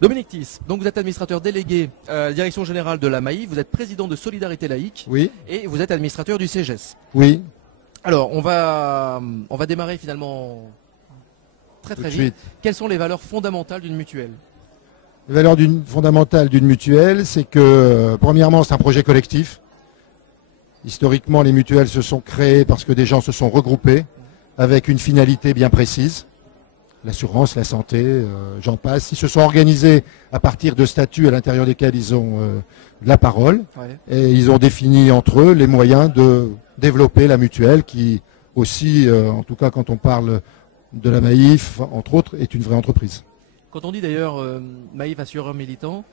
Dominique Thys, donc vous êtes administrateur délégué à la direction générale de la Maïf, vous êtes président de Solidarité Laïque. Oui. Et vous êtes administrateur du CGES. Oui. Alors, on va démarrer finalement très vite. Quelles sont les valeurs fondamentales d'une mutuelle? Les valeurs fondamentales d'une mutuelle, c'est que, premièrement, c'est un projet collectif. Historiquement, les mutuelles se sont créées parce que des gens se sont regroupés avec une finalité bien précise. L'assurance, la santé, j'en passe. Ils se sont organisés à partir de statuts à l'intérieur desquels ils ont de la parole. Ouais. Et ils ont défini entre eux les moyens de développer la mutuelle qui aussi, en tout cas quand on parle de la Maïf, entre autres, est une vraie entreprise. Quand on dit d'ailleurs Maïf assureur militant,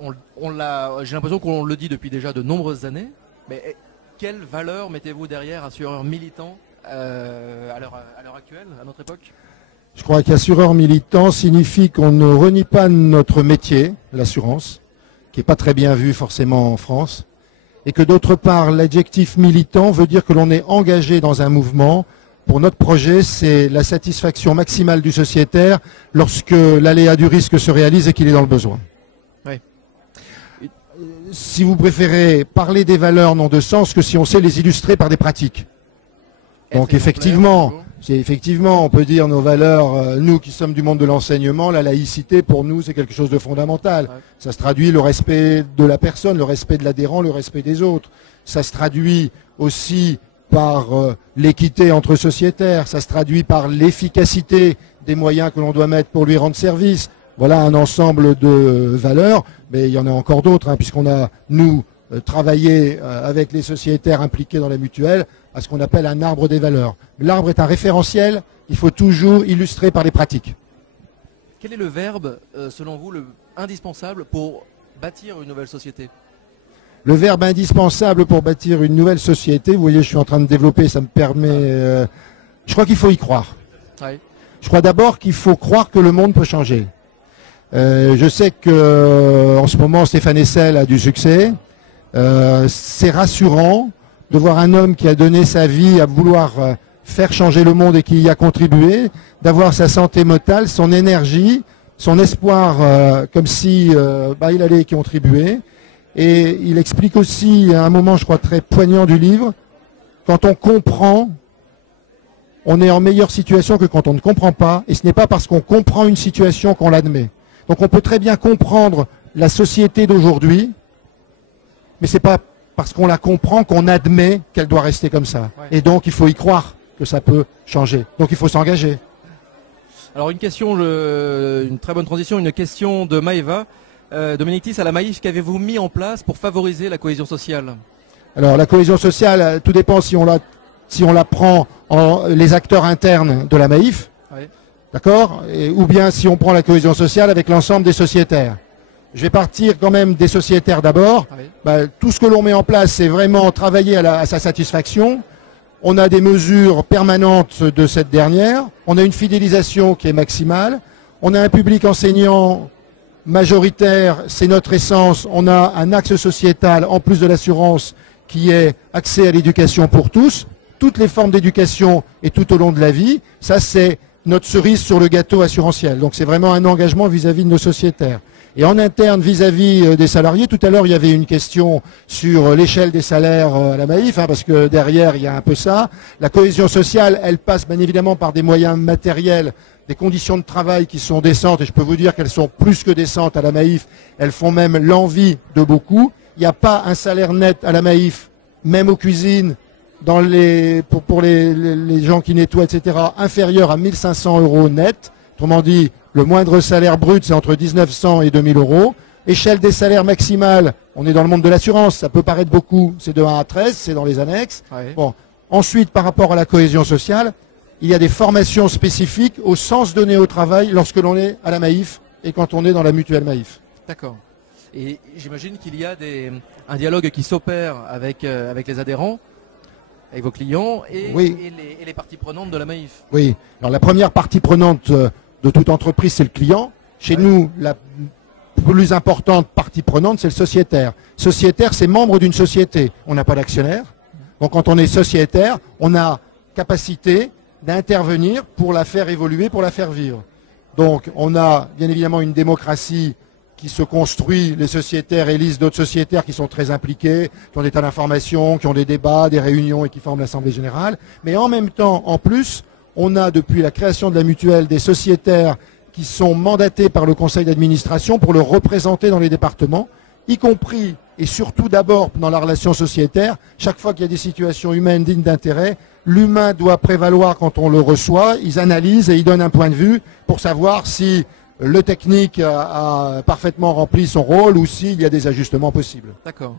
j'ai l'impression qu'on le dit depuis déjà de nombreuses années, mais quelle valeur mettez-vous derrière assureur militant à l'heure actuelle, à notre époque? Je crois qu'assureur militant signifie qu'on ne renie pas notre métier, l'assurance, qui n'est pas très bien vu forcément en France, et que d'autre part, l'adjectif militant veut dire que l'on est engagé dans un mouvement. Pour notre projet, c'est la satisfaction maximale du sociétaire lorsque l'aléa du risque se réalise et qu'il est dans le besoin. Oui. Si vous préférez parler des valeurs n'ont de sens que si on sait les illustrer par des pratiques. Donc effectivement, on peut dire nos valeurs, nous qui sommes du monde de l'enseignement, la laïcité pour nous c'est quelque chose de fondamental. Ouais. Ça se traduit le respect de la personne, le respect de l'adhérent, le respect des autres. Ça se traduit aussi par l'équité entre sociétaires, ça se traduit par l'efficacité des moyens que l'on doit mettre pour lui rendre service. Voilà un ensemble de valeurs, mais il y en a encore d'autres, puisqu'on a, nous, travaillé avec les sociétaires impliqués dans la mutuelle à ce qu'on appelle un arbre des valeurs. L'arbre est un référentiel, il faut toujours illustrer par les pratiques. Quel est le verbe, selon vous, indispensable pour bâtir une nouvelle société? Le verbe indispensable pour bâtir une nouvelle société, vous voyez, je suis en train de développer, ça me permet... je crois qu'il faut y croire. Oui. Je crois d'abord qu'il faut croire que le monde peut changer. Je sais que en ce moment, Stéphane Hessel a du succès. C'est rassurant de voir un homme qui a donné sa vie à vouloir faire changer le monde et qui y a contribué, d'avoir sa santé mentale, son énergie, son espoir, comme si il allait y contribuer. Et il explique aussi, à un moment, je crois, très poignant du livre, quand on comprend, on est en meilleure situation que quand on ne comprend pas, et ce n'est pas parce qu'on comprend une situation qu'on l'admet. Donc on peut très bien comprendre la société d'aujourd'hui, mais ce n'est pas parce qu'on la comprend qu'on admet qu'elle doit rester comme ça. Ouais. Et donc il faut y croire que ça peut changer. Donc il faut s'engager. Alors une question, une très bonne transition, une question de Maëva. Dominique Thys, à la Maïf, qu'avez-vous mis en place pour favoriser la cohésion sociale? Alors la cohésion sociale, tout dépend si on la prend les acteurs internes de la Maïf, oui. D'accord, ou bien si on prend la cohésion sociale avec l'ensemble des sociétaires. Je vais partir quand même des sociétaires d'abord. Oui. Tout ce que l'on met en place, c'est vraiment travailler à sa satisfaction. On a des mesures permanentes de cette dernière. On a une fidélisation qui est maximale. On a un public enseignant majoritaire, c'est notre essence. On a un axe sociétal, en plus de l'assurance, qui est accès à l'éducation pour tous. Toutes les formes d'éducation et tout au long de la vie. Ça, c'est notre cerise sur le gâteau assurantiel. Donc c'est vraiment un engagement vis-à-vis de nos sociétaires. Et en interne, vis-à-vis des salariés, tout à l'heure, il y avait une question sur l'échelle des salaires à la Maïf, parce que derrière, il y a un peu ça. La cohésion sociale, elle passe bien évidemment par des moyens matériels, des conditions de travail qui sont décentes, et je peux vous dire qu'elles sont plus que décentes à la Maïf. Elles font même l'envie de beaucoup. Il n'y a pas un salaire net à la Maïf, même aux cuisines, pour les gens qui nettoient, etc., inférieur à 1 500 € net. Autrement dit, le moindre salaire brut, c'est entre 1 900 et 2 000 €. Échelle des salaires maximales, on est dans le monde de l'assurance, ça peut paraître beaucoup, c'est de 1 à 13, c'est dans les annexes. Oui. Bon. Ensuite, par rapport à la cohésion sociale, il y a des formations spécifiques au sens donné au travail lorsque l'on est à la Maïf et quand on est dans la mutuelle Maïf. D'accord. Et j'imagine qu'il y a un dialogue qui s'opère avec les adhérents, avec vos clients et, oui. et les parties prenantes de la Maïf. Oui. Alors la première partie prenante de toute entreprise, c'est le client. Chez nous, la plus importante partie prenante, c'est le sociétaire. Sociétaire, c'est membre d'une société. On n'a pas d'actionnaire. Donc quand on est sociétaire, on a capacité d'intervenir pour la faire évoluer, pour la faire vivre. Donc on a bien évidemment une démocratie qui se construit, les sociétaires élisent d'autres sociétaires qui sont très impliqués, qui ont des tas d'informations, qui ont des débats, des réunions et qui forment l'Assemblée générale. Mais en même temps, en plus, on a depuis la création de la mutuelle des sociétaires qui sont mandatés par le conseil d'administration pour le représenter dans les départements, y compris et surtout d'abord dans la relation sociétaire. Chaque fois qu'il y a des situations humaines dignes d'intérêt, l'humain doit prévaloir quand on le reçoit. Ils analysent et ils donnent un point de vue pour savoir si le technique a parfaitement rempli son rôle ou s'il y a des ajustements possibles. D'accord.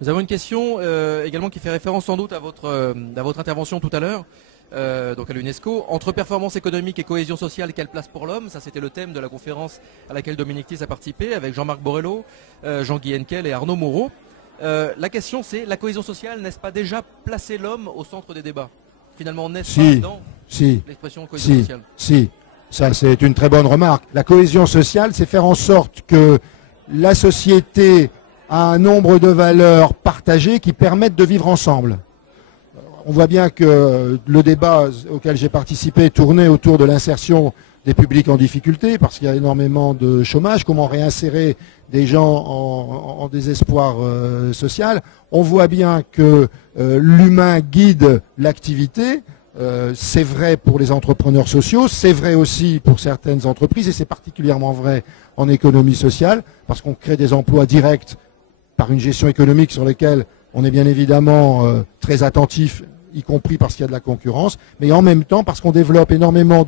Nous avons une question également qui fait référence sans doute à votre intervention tout à l'heure, donc à l'UNESCO. Entre performance économique et cohésion sociale, quelle place pour l'homme? Ça, c'était le thème de la conférence à laquelle Dominique Thys a participé avec Jean-Marc Borrello, Jean-Guy Henkel et Arnaud Moreau. La question, c'est la cohésion sociale, n'est-ce pas déjà placer l'homme au centre des débats? Finalement, n'est-ce pas dans l'expression cohésion sociale? Si. Ça, c'est une très bonne remarque. La cohésion sociale, c'est faire en sorte que la société a un nombre de valeurs partagées qui permettent de vivre ensemble. On voit bien que le débat auquel j'ai participé tournait autour de l'insertion des publics en difficulté, parce qu'il y a énormément de chômage. Comment réinsérer des gens en désespoir social? On voit bien que l'humain guide l'activité. C'est vrai pour les entrepreneurs sociaux, c'est vrai aussi pour certaines entreprises et c'est particulièrement vrai en économie sociale parce qu'on crée des emplois directs par une gestion économique sur lesquels on est bien évidemment très attentif, y compris parce qu'il y a de la concurrence, mais en même temps parce qu'on développe énormément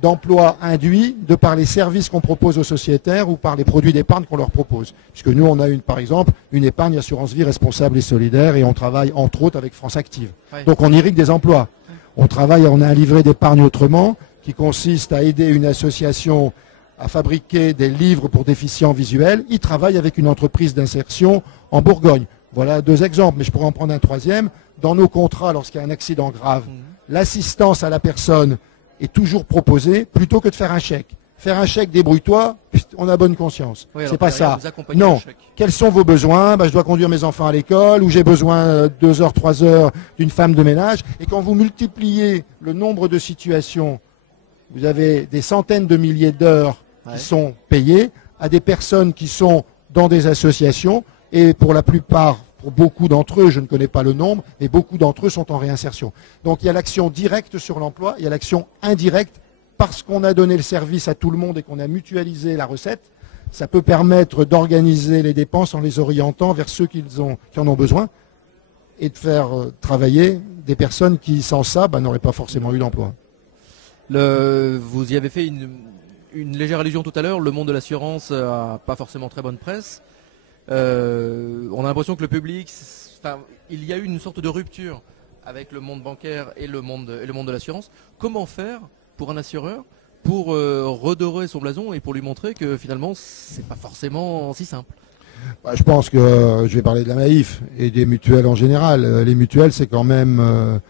d'emplois induits de par les services qu'on propose aux sociétaires ou par les produits d'épargne qu'on leur propose. Puisque nous, on a par exemple une épargne assurance vie responsable et solidaire et on travaille entre autres avec France Active. Oui. Donc on irrigue des emplois. On a un livret d'épargne autrement qui consiste à aider une association à fabriquer des livres pour déficients visuels. Il travaille avec une entreprise d'insertion en Bourgogne. Voilà 2 exemples, mais je pourrais en prendre un 3e. Dans nos contrats, lorsqu'il y a un accident grave, l'assistance à la personne est toujours proposée plutôt que de faire un chèque. Faire un chèque, débrouille-toi, on a bonne conscience. Oui, c'est pas ça. Non. Quels sont vos besoins? Je dois conduire mes enfants à l'école, ou j'ai besoin 2 heures, 3 heures d'une femme de ménage. Et quand vous multipliez le nombre de situations, vous avez des centaines de milliers d'heures qui sont payées à des personnes qui sont dans des associations. Et pour la plupart, pour beaucoup d'entre eux, je ne connais pas le nombre, mais beaucoup d'entre eux sont en réinsertion. Donc il y a l'action directe sur l'emploi, il y a l'action indirecte. Parce qu'on a donné le service à tout le monde et qu'on a mutualisé la recette, ça peut permettre d'organiser les dépenses en les orientant vers ceux qui en ont besoin et de faire travailler des personnes qui, sans ça, n'auraient pas forcément eu d'emploi. Vous y avez fait une légère allusion tout à l'heure, le monde de l'assurance n'a pas forcément très bonne presse. On a l'impression que le public, il y a eu une sorte de rupture avec le monde bancaire et le monde de l'assurance. Comment faire pour un assureur, pour redorer son blason et pour lui montrer que finalement c'est pas forcément si simple? Je pense que je vais parler de la Maïf et des mutuelles en général. Les mutuelles, c'est quand même,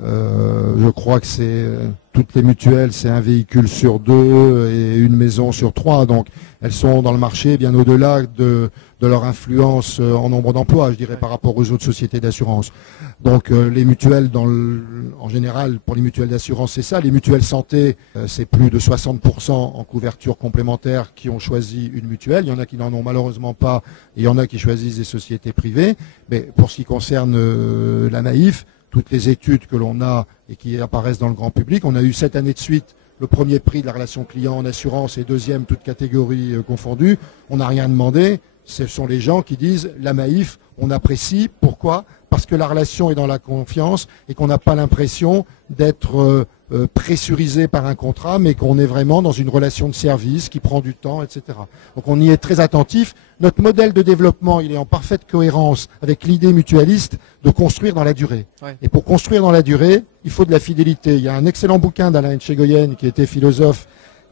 je crois que c'est toutes les mutuelles, c'est un véhicule sur 2 et une maison sur 3. Donc elles sont dans le marché bien au-delà de leur influence en nombre d'emplois, je dirais, par rapport aux autres sociétés d'assurance. Donc les mutuelles, en général, pour les mutuelles d'assurance, c'est ça. Les mutuelles santé, c'est plus de 60% en couverture complémentaire qui ont choisi une mutuelle. Il y en a qui n'en ont malheureusement pas, et il y en a qui choisissent des sociétés privées. Mais pour ce qui concerne la Maïf, toutes les études que l'on a et qui apparaissent dans le grand public, on a eu 7 années de suite le premier prix de la relation client en assurance et 2e, toutes catégories confondues. On n'a rien demandé. Ce sont les gens qui disent la Maïf, on apprécie. Pourquoi? Parce que la relation est dans la confiance et qu'on n'a pas l'impression d'être pressurisé par un contrat, mais qu'on est vraiment dans une relation de service qui prend du temps, etc. Donc on y est très attentif. Notre modèle de développement, il est en parfaite cohérence avec l'idée mutualiste de construire dans la durée. Ouais. Et pour construire dans la durée, il faut de la fidélité. Il y a un excellent bouquin d'Alain Etchegoyen, qui était philosophe,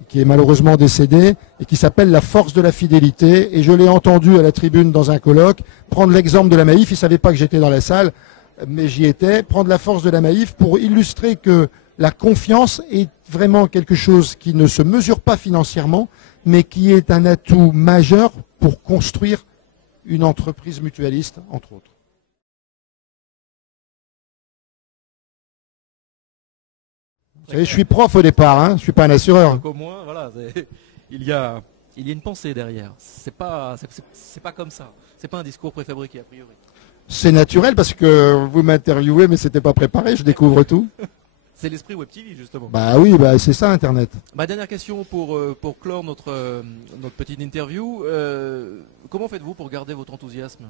qui est malheureusement décédé, et qui s'appelle La force de la fidélité. Et je l'ai entendu à la tribune dans un colloque prendre l'exemple de la Maïf. Il ne savait pas que j'étais dans la salle, mais j'y étais. Prendre la force de la Maïf pour illustrer que la confiance est vraiment quelque chose qui ne se mesure pas financièrement, mais qui est un atout majeur pour construire une entreprise mutualiste, entre autres. Vous savez, je suis prof au départ, hein, je ne suis pas un assureur. Donc au moins, voilà, il y a une pensée derrière. C'est pas comme ça. C'est pas un discours préfabriqué a priori. C'est naturel parce que vous m'interviewez, mais c'était pas préparé, je découvre tout. C'est l'esprit Web TV justement. Bah oui, bah c'est ça Internet. Ma dernière question pour clore notre petite interview. Comment faites-vous pour garder votre enthousiasme?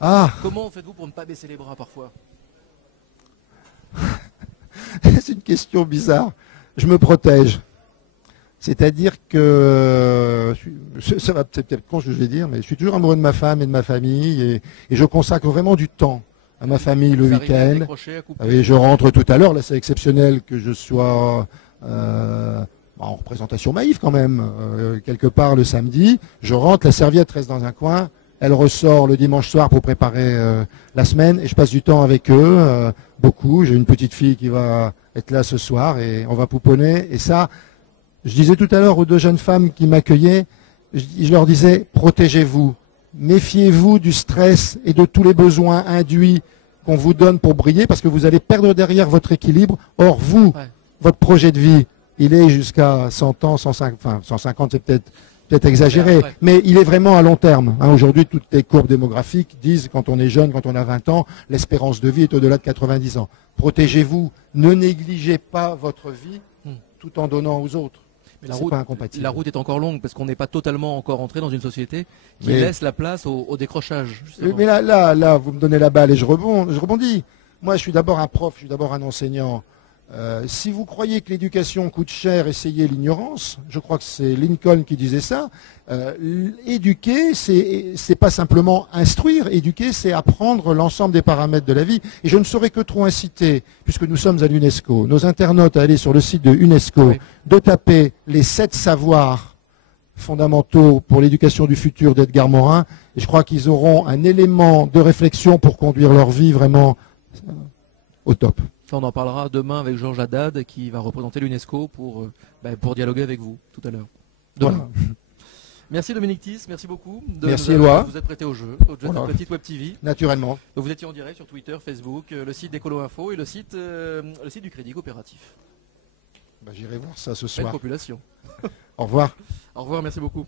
Comment faites-vous pour ne pas baisser les bras parfois? C'est une question bizarre. Je me protège. C'est-à-dire que, ça va peut-être con ce que je vais dire, mais je suis toujours amoureux de ma femme et de ma famille et je consacre vraiment du temps à ma famille le week-end. Je rentre tout à l'heure, là c'est exceptionnel que je sois en représentation Maïf quand même, quelque part le samedi. Je rentre, la serviette reste dans un coin, elle ressort le dimanche soir pour préparer la semaine et je passe du temps avec eux, beaucoup. J'ai une petite fille qui va être là ce soir et on va pouponner et ça... Je disais tout à l'heure aux deux jeunes femmes qui m'accueillaient, je leur disais, protégez-vous, méfiez-vous du stress et de tous les besoins induits qu'on vous donne pour briller, parce que vous allez perdre derrière votre équilibre. Or, vous, votre projet de vie, il est jusqu'à 100 ans, 150, enfin 150 c'est peut-être exagéré, mais il est vraiment à long terme. Hein, aujourd'hui, toutes les courbes démographiques disent, quand on est jeune, quand on a 20 ans, l'espérance de vie est au-delà de 90 ans. Protégez-vous, ne négligez pas votre vie tout en donnant aux autres. La route est encore longue parce qu'on n'est pas totalement encore entré dans une société qui laisse la place au décrochage. Justement. Mais là, vous me donnez la balle et je rebondis. Moi, je suis d'abord un prof, je suis d'abord un enseignant. Si vous croyez que l'éducation coûte cher, essayez l'ignorance. Je crois que c'est Lincoln qui disait ça. Éduquer, c'est pas simplement instruire. Éduquer, c'est apprendre l'ensemble des paramètres de la vie. Et je ne saurais que trop inciter, puisque nous sommes à l'UNESCO, nos internautes à aller sur le site de UNESCO, de taper les 7 savoirs fondamentaux pour l'éducation du futur d'Edgar Morin. Et je crois qu'ils auront un élément de réflexion pour conduire leur vie vraiment au top. On en parlera demain avec Georges Haddad qui va représenter l'UNESCO pour dialoguer avec vous tout à l'heure. Voilà. Merci Dominique Thys, merci beaucoup. Merci Éloi. Vous êtes prêté au jeu de la petite Web TV. Naturellement. Donc vous étiez en direct sur Twitter, Facebook, le site d'Ecolo Info et le site du Crédit Coopératif. J'irai voir ça ce soir. Belle population. Au revoir. Au revoir, merci beaucoup.